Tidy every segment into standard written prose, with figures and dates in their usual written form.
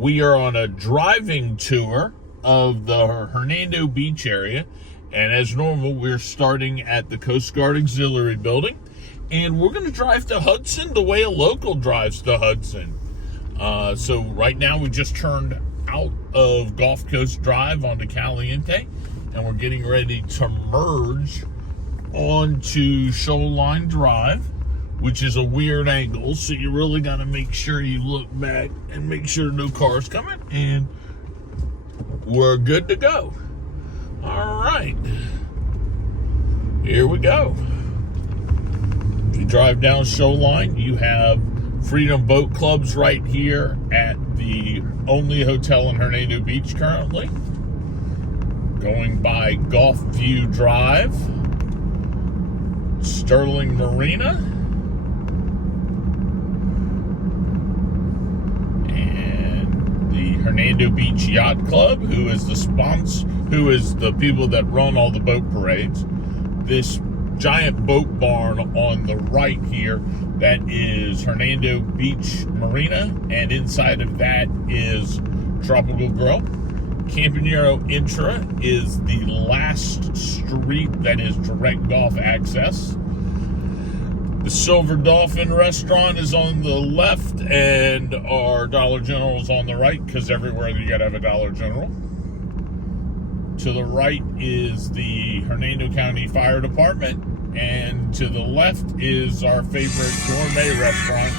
We are on a driving tour of the Hernando Beach area, and as normal, we're starting at the Coast Guard Auxiliary Building, and we're going to drive to Hudson the way a local drives to Hudson. So right now, we just turned out of Gulf Coast Drive onto Caliente, and we're getting ready to merge onto Shoreline Drive, which is a weird angle, so you really got to make sure you look back and make sure no cars coming, and we're good to go. All right, here we go. If you drive down Shoreline, you have Freedom Boat Clubs right here at the only hotel in Hernando Beach currently. Going by Gulf View Drive, Sterling Marina, and the Hernando Beach Yacht Club, who is the people that run all the boat parades. This giant boat barn on the right here, that is Hernando Beach Marina, and inside of that is Tropical Grill. Campanero Intra is the last street that is direct golf access. The Silver Dolphin restaurant is on the left, and our Dollar General is on the right, because everywhere you gotta have a Dollar General. To the right is the Hernando County Fire Department, and to the left is our favorite gourmet restaurant,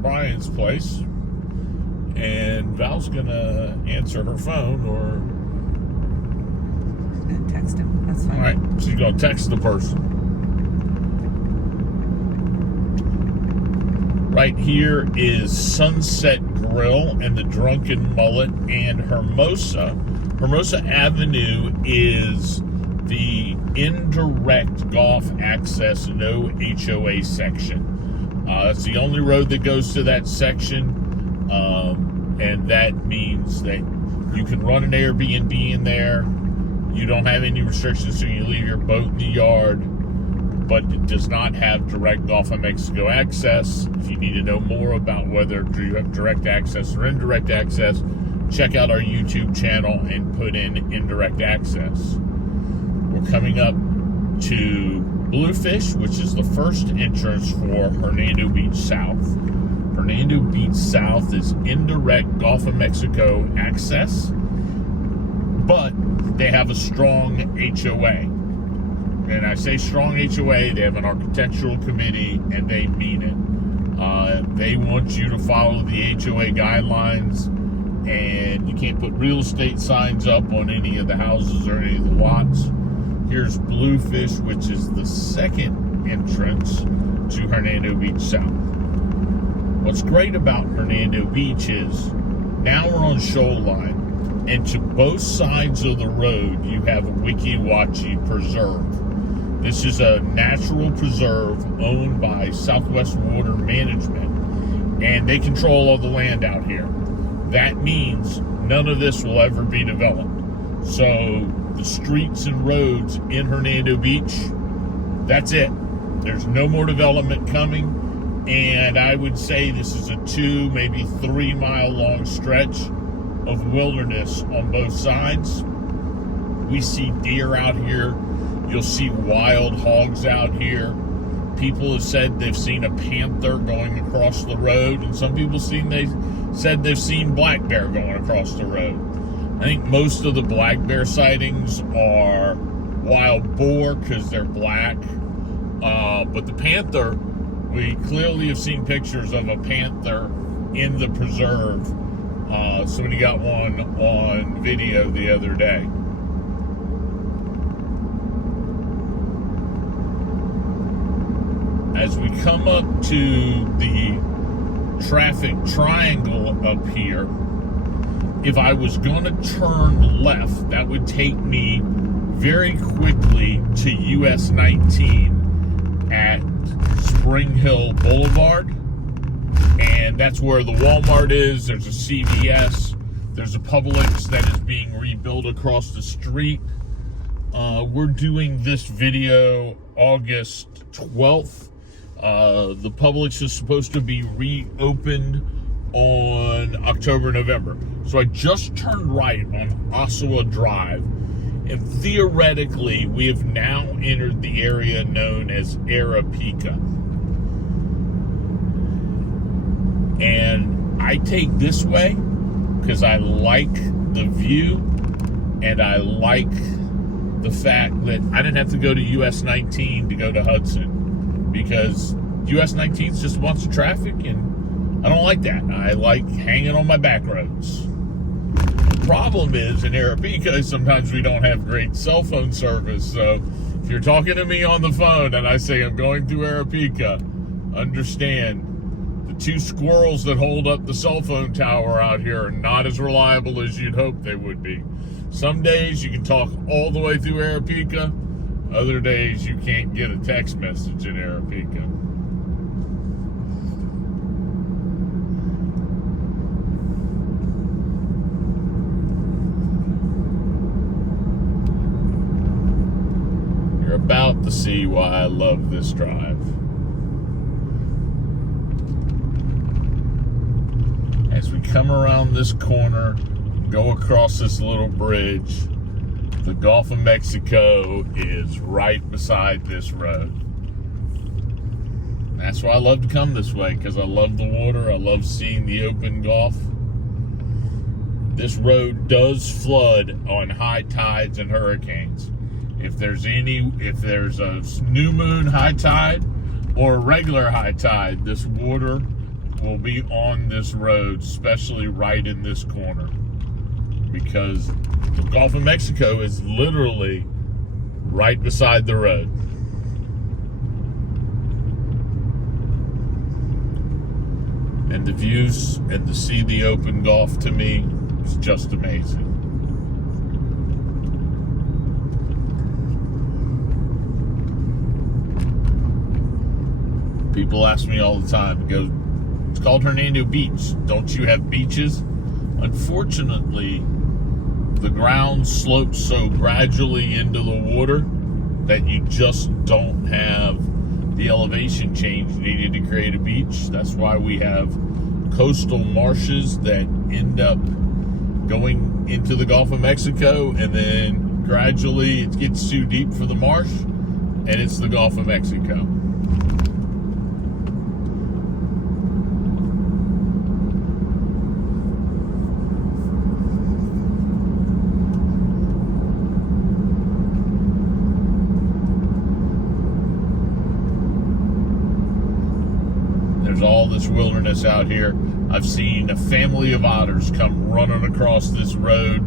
Brian's Place. And Val's gonna answer her phone, or I'm gonna text him. That's fine. All right, she's gonna text the person. Right here is Sunset Grill and the Drunken Mullet and Hermosa. Hermosa Avenue is the indirect golf access, no HOA section. It's the only road that goes to that section, and that means that you can run an Airbnb in there. You don't have any restrictions, so you leave your boat in the yard, but it does not have direct Gulf of Mexico access. If you need to know more about whether you have direct access or indirect access, check out our YouTube channel and put in indirect access. We're coming up to Bluefish, which is the first entrance for Hernando Beach South. Hernando Beach South is indirect Gulf of Mexico access, but they have a strong HOA. And I say strong HOA, they have an architectural committee, and they mean it. They want you to follow the HOA guidelines, and you can't put real estate signs up on any of the houses or any of the lots. Here's Bluefish, which is the second entrance to Hernando Beach South. What's great about Hernando Beach is now we're on Shoreline, and to both sides of the road you have Weeki Wachee Preserve. This is a natural preserve owned by Southwest Water Management, and they control all the land out here. That means none of this will ever be developed. So the streets and roads in Hernando Beach, that's it. There's no more development coming, and I would say this is a 2, maybe 3 mile long stretch of wilderness on both sides. We see deer out here. You'll see wild hogs out here. People have said they've seen a panther going across the road, and some people said they've seen black bear going across the road. I think most of the black bear sightings are wild boar because they're black. But the panther, we clearly have seen pictures of a panther in the preserve. Somebody got one on video the other day. As we come up to the traffic triangle up here, if I was going to turn left, that would take me very quickly to US 19 at Spring Hill Boulevard, and that's where the Walmart is. There's a CVS, there's a Publix that is being rebuilt across the street. We're doing this video August 12th. The Publix is supposed to be reopened on in October, November. So I just turned right on Ossawa Drive, and theoretically, we have now entered the area known as Arapica. And I take this way because I like the view, and I like the fact that I didn't have to go to US 19 to go to Hudson, because US 19 is just a bunch of traffic, and I don't like that. I like hanging on my back roads. The problem is in Arapica, sometimes we don't have great cell phone service. So if you're talking to me on the phone and I say I'm going through Arapica, understand the two squirrels that hold up the cell phone tower out here are not as reliable as you'd hope they would be. Some days you can talk all the way through Arapica. Other days you can't get a text message in Arapica. You're about to see why I love this drive. As we come around this corner, go across this little bridge, the Gulf of Mexico is right beside this road. That's why I love to come this way, because I love the water. I love seeing the open Gulf. This road does flood on high tides and hurricanes. If there's a new moon high tide or a regular high tide, this water will be on this road, especially right in this corner, because the Gulf of Mexico is literally right beside the road. And the views and to see the open Gulf, to me, is just amazing. People ask me all the time, it's called Hernando Beach. Don't you have beaches? Unfortunately, the ground slopes so gradually into the water that you just don't have the elevation change needed to create a beach. That's why we have coastal marshes that end up going into the Gulf of Mexico, and then gradually it gets too deep for the marsh, and it's the Gulf of Mexico. There's all this wilderness out here. I've seen a family of otters come running across this road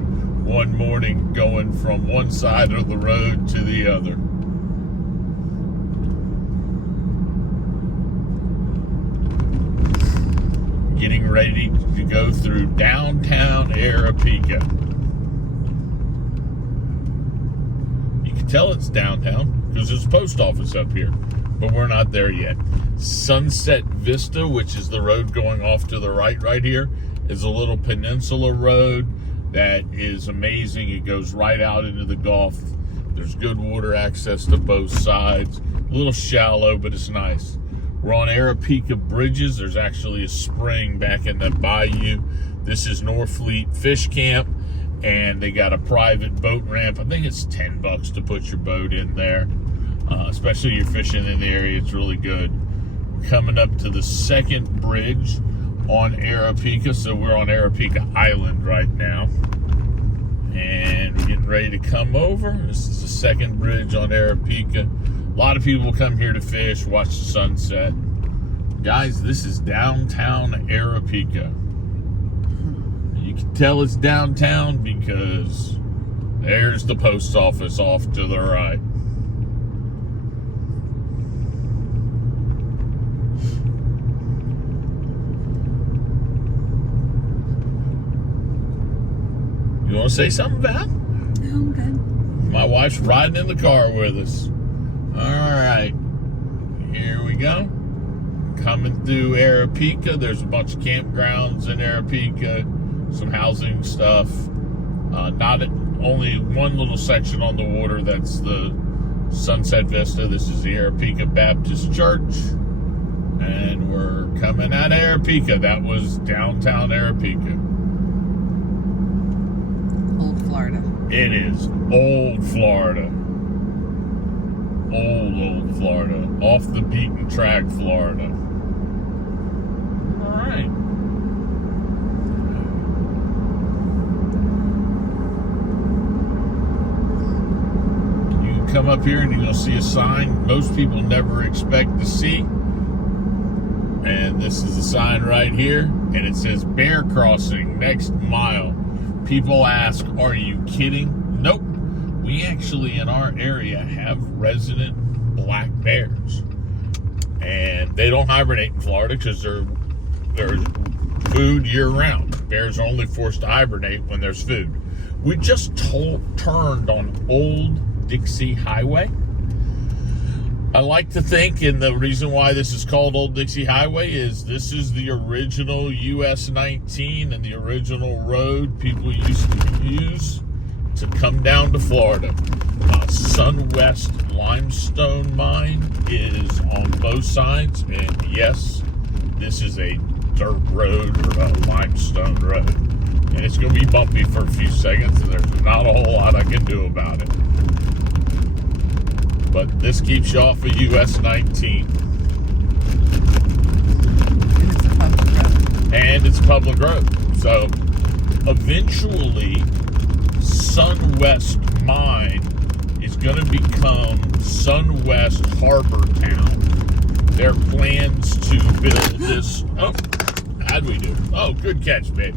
one morning, going from one side of the road to the other. Getting ready to go through downtown Arapica. You can tell it's downtown because there's a post office up here, but we're not there yet. Sunset Vista, which is the road going off to the right here, is a little peninsula road that is amazing. It goes right out into the Gulf. There's good water access to both sides. A little shallow, but it's nice. We're on Arapica Bridges. There's actually a spring back in the bayou. This is Norfleet Fish Camp, and they got a private boat ramp. I think it's $10 to put your boat in there. Especially if you're fishing in the area, it's really good. We're coming up to the second bridge on Arapica, so we're on Arapica Island right now. And we're getting ready to come over. This is the second bridge on Arapica. A lot of people come here to fish, watch the sunset. Guys, this is downtown Arapica. You can tell it's downtown because there's the post office off to the right. You want to say something, Val? No, I'm good. My wife's riding in the car with us. All right, here we go. Coming through Arapica. There's a bunch of campgrounds in Arapica, some housing stuff. Only one little section on the water. That's the Sunset Vista. This is the Arapica Baptist Church. And we're coming out of Arepica. That was downtown Arepica. Old Florida. It is old Florida. Old Florida. Off the beaten track Florida. All right. Come up here and you're going to see a sign most people never expect to see. And this is a sign right here. And it says bear crossing next mile. People ask, are you kidding? Nope. We actually in our area have resident black bears. And they don't hibernate in Florida because there's food year round. Bears are only forced to hibernate when there's food. We just turned on Old Dixie Highway. I like to think, and the reason why this is called Old Dixie Highway is this is the original US 19 and the original road people used to use to come down to Florida. Sunwest Limestone Mine is on both sides, and yes, this is a dirt road or a limestone road. And it's going to be bumpy for a few seconds, and there's not a whole lot I can do about it. But this keeps you off of US 19. And it's a public road. So eventually, Sunwest Mine is going to become Sunwest Harbor Town. Their plans to build this. Oh, how'd we do? Oh, good catch, babe.